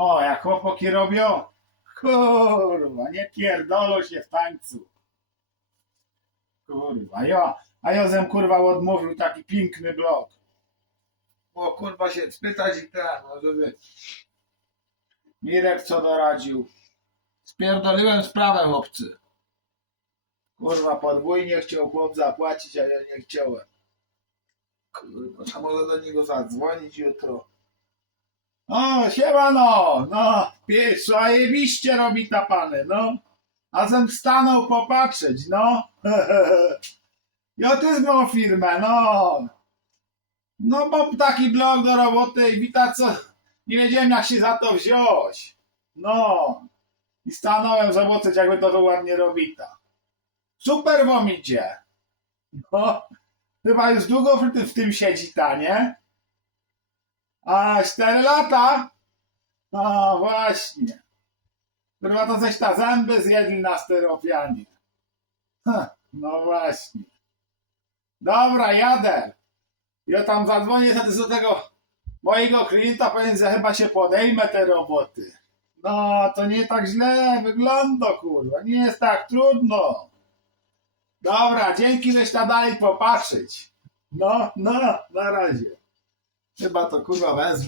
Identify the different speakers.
Speaker 1: O, jak chłopaki robią? Kurwa, nie pierdolą się w tańcu. Kurwa, ja, a ja zem kurwa odmówił taki piękny blok. Bo kurwa się spytać i tak, no żeby... Mirek co doradził. Spierdoliłem sprawę, chłopcy. Kurwa, podwójnie chciał chłop zapłacić, a ja nie chciałem. Kurwa, a może do niego zadzwonić jutro. O, siemano, no, pies, zajebiście robi ta pany, no. A zem stanął popatrzeć, no. Ja też mam firmę, no. No, mam taki blog do roboty i wita co, nie wiedziałem jak się za to wziąć. No. I stanąłem zobaczyć, jakby to, ładnie robita. Super wam idzie. No. Chyba już długo w tym siedzi ta, nie? A, 4 lata? A, właśnie. Chyba to coś ta zęby zjedli na steropianie. Ha, no właśnie. Dobra, jadę. Ja tam zadzwonię za- do tego mojego klienta, powiem, że chyba się podejmę te roboty. No, to nie tak źle wygląda, kurwa. Nie jest tak trudno. Dobra, dzięki, żeś tam dalej popatrzeć. No, no, na razie. Chyba to kurwa wezmę.